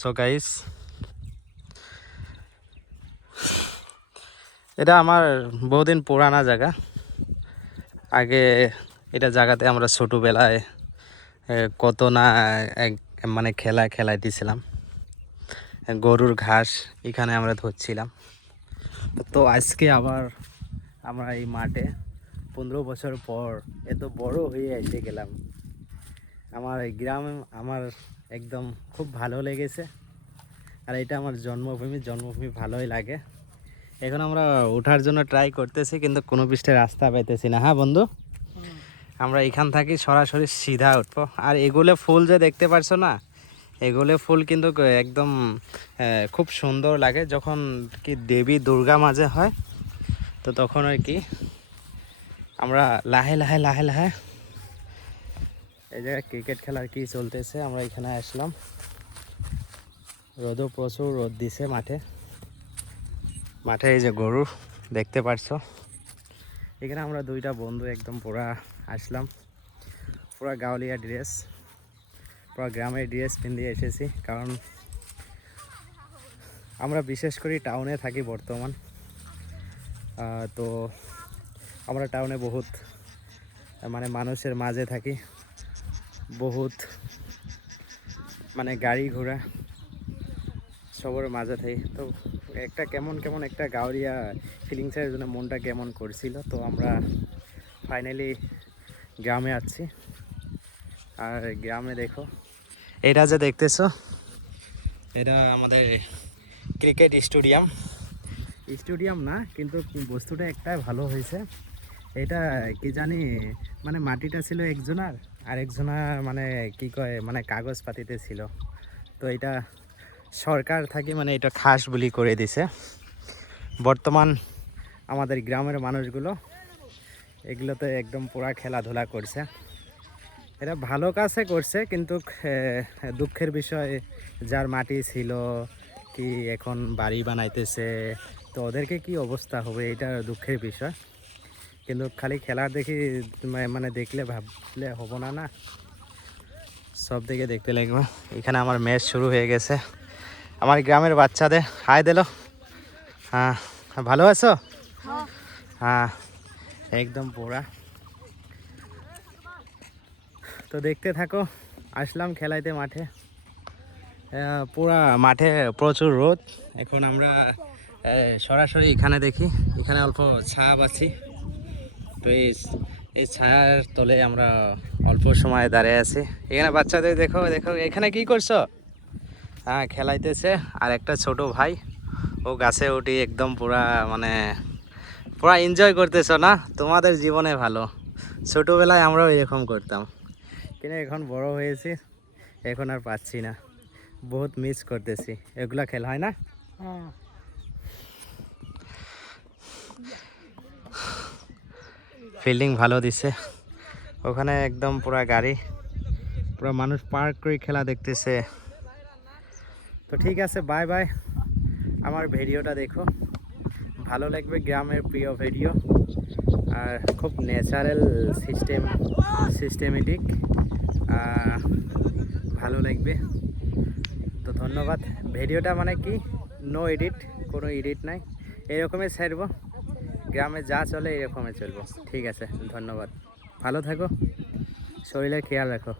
So guys, এটা আমার বহুদিন পুরানা জায়গা। আগে এটা জায়গাতে আমরা ছোটোবেলায় কত না মানে খেলাইতেছিলাম। গরুর ঘাস এখানে আমরা ধরছিলাম। তো আজকে আবার আমরা এই মাঠে 15 বছর পর এত বড় হয়ে এসে গেলাম। আমার এই গ্রাম আমার একদম খুব ভালো লেগেছে। আর এটা আমার জন্মভূমি ভালোই লাগে। এখন আমরা ওঠার জন্য ট্রাই করতেছি, কিন্তু কোনো পৃষ্ঠে রাস্তা পাইতেছি না। হ্যাঁ বন্ধু, আমরা এখান থেকে সরাসরি সিধা উঠবো। আর এগুলো ফুল যে দেখতে পারছো না, এগুলো ফুল কিন্তু একদম খুব সুন্দর লাগে। যখন কি দেবী দুর্গা মাঝে হয়, তো তখন আর কি আমরা লাহে লাহে এই জায়গায় ক্রিকেট খেলার কি চলতেছে। আমরা এখানে আসলাম, রোদও প্রচুর রোদ দিছে মাঠে এই যে গরু দেখতে পারছো। এখানে আমরা দুইটা বন্ধু একদম পুরা আসলাম, পুরা গাওলিয়া ড্রেস, পুরা গ্রামের ড্রেস পিন্দি এসেছি। কারণ আমরা বিশেষ করে টাউনে থাকি বর্তমান। তো আমরা টাউনে বহুত মানে মানুষের মাঝে থাকি, বহুত মানে গাড়ি ঘোড়া সবার মাঝে থাকি। তো একটা কেমন একটা গাওলিয়া ফিলিংসের জন্য মনটা কেমন করছিল। তো আমরা ফাইনালি গ্রামে আসছি। আর গ্রামে দেখো, এটা যে দেখতেছো, এটা আমাদের ক্রিকেট স্টেডিয়াম না, কিন্তু বস্তুটা একটাই ভালো হয়েছে। এটা কি জানি মানে মাটিটা ছিল একজনার, আর একজনার মানে কি কয় মানে কাগজ পাতিতে ছিল। তো এটা সরকার থেকে মানে এটা খাস বলি করে দিছে। বর্তমান আমাদের গ্রামের মানুষগুলো এগুলোতে একদম পুরা খেলাধুলা করছে। এটা ভালো কাজে করছে, কিন্তু দুঃখের বিষয় যার মাটি ছিল কি এখন বাড়ি বানাইতেছে, তো ওদেরকে কি অবস্থা হবে এটা দুঃখের বিষয়। কিন্তু খালি খেলা দেখি মানে দেখলে ভাবলে হবো না, সব দিকে দেখতে লাগবে। এখানে আমার ম্যাচ শুরু হয়ে গেছে। আমার গ্রামের বাচ্চাদের হাই দিল। হ্যাঁ, ভালো আছো? হ্যাঁ, একদম পুরা। তো দেখতে থাকো, আসলাম খেলাইতে মাঠে। পুরা মাঠে প্রচুর রোদ। এখন আমরা সরাসরি এখানে দেখি, এখানে অল্প ছায়া পাচ্ছি। তো এই ছায়ার তলে আমরা অল্প সময় দাঁড়িয়ে আছি। এখানে বাচ্চাদের দেখো এখানে কি করছো? হ্যাঁ, খেলাইতেছে। আর একটা ছোট ভাই, ও গাছে উঠি একদম পুরা মানে পুরা এনজয় করতেছো না? তোমাদের জীবনে ভালো। ছোটোবেলায় আমরাও এরকম করতাম, কিন্তু এখন বড় হয়েছি, এখন আর পাচ্ছি না। বহুত মিস করতেছি, এগুলা খেলা হয় না। ফিল্ডিং ভালো দিছে ওখানে, একদম পুরা গাড়ি, পুরা মানুষ পার্ক করে খেলা দেখতেছে। তো ঠিক আছে, বাই বাই। আমার ভিডিওটা দেখো, ভালো লাগবে। গ্রামের প্রিয় ভিডিও, আর খুব ন্যাচারাল সিস্টেমেটিক, ভালো লাগবে। তো ধন্যবাদ। ভিডিওটা মানে কি, নো এডিট, কোনো এডিট নাই, এরকমই ছাড়বো। গ্রামে যা চলে এরকমই চলবো। ঠিক আছে, ধন্যবাদ। ভালো থাকো, শরীরের খেয়াল রাখো।